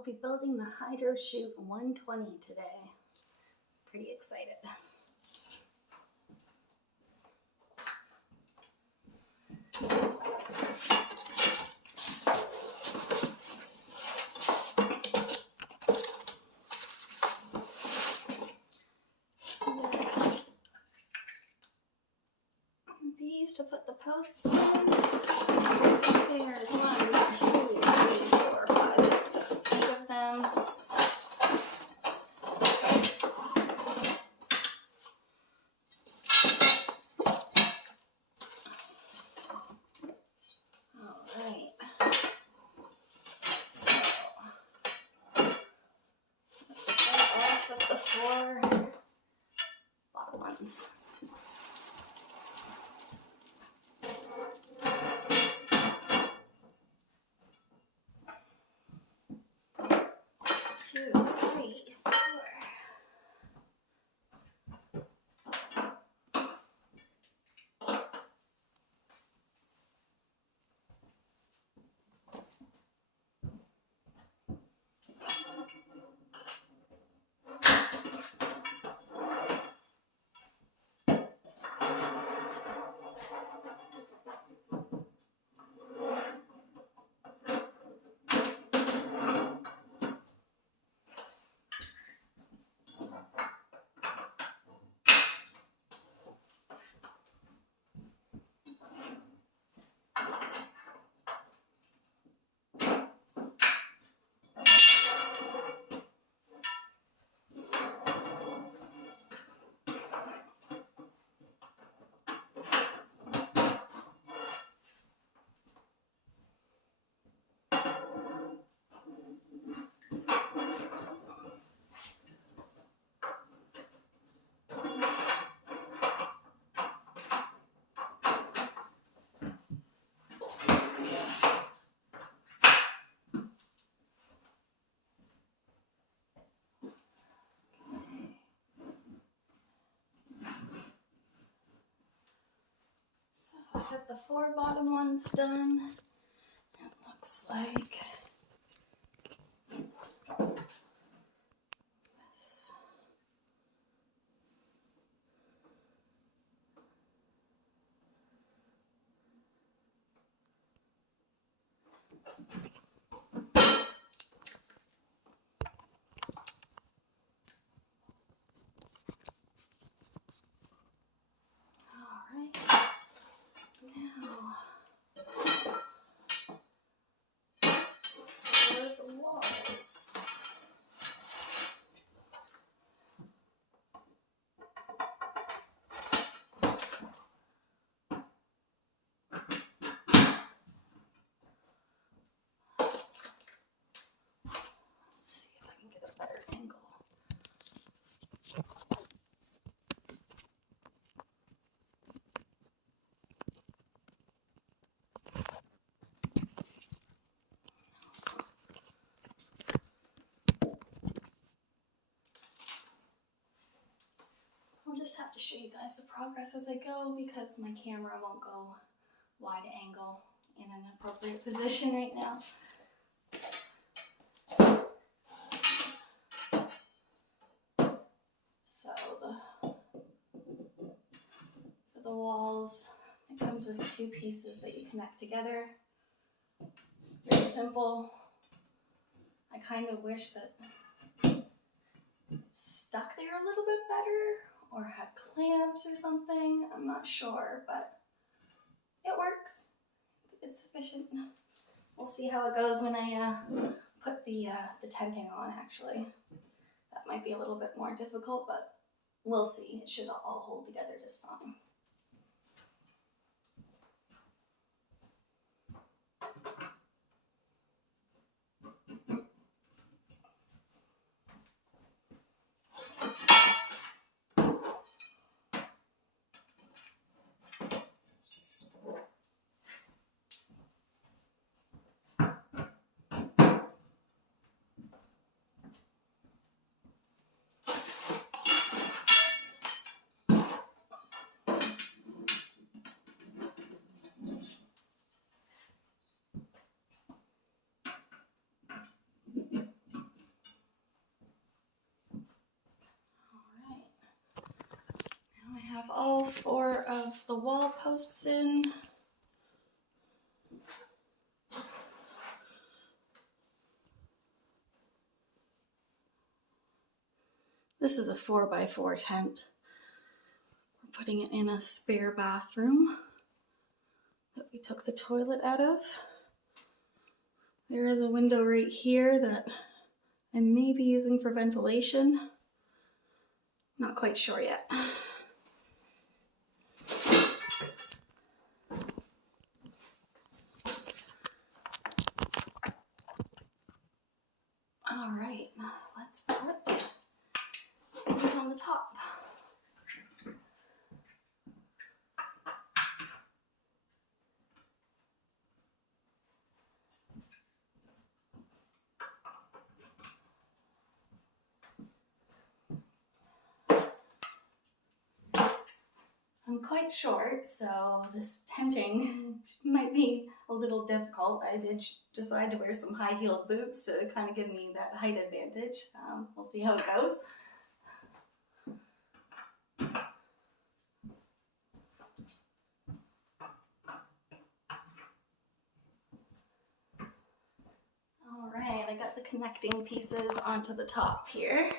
I'll be building the Hydro Chute 120 today. Pretty excited. These to put the posts in. There's 1, 2, 3, 4, 5, 6, 7, 8 of them. Alright. So let's start off with the 4 bottom ones. Two, three, 4. I got the 4 bottom ones done. It looks like this. Alright. Now for the walls. Let's see if I can get a better angle. I'll just have to show you guys the progress as I go because my camera won't go wide angle in an appropriate position right now. So for the walls, it comes with 2 pieces that you connect together. Very simple. I kind of wish that it stuck there a little bit better or had clamps or something. I'm not sure, but it works. It's sufficient. We'll see how it goes when I put the tenting on, actually. That might be a little bit more difficult, but we'll see. It should all hold together just fine. all 4 of the wall posts in. This is a 4x4 tent. We're putting it in a spare bathroom that we took the toilet out of. There is a window right here that I may be using for ventilation. Not quite sure yet. All right, let's put these on the top. I'm quite short, so this tenting might be a little difficult. I did decide to wear some high-heeled boots to kind of give me that height advantage. We'll see how it goes. All right, I got the connecting pieces onto the top here.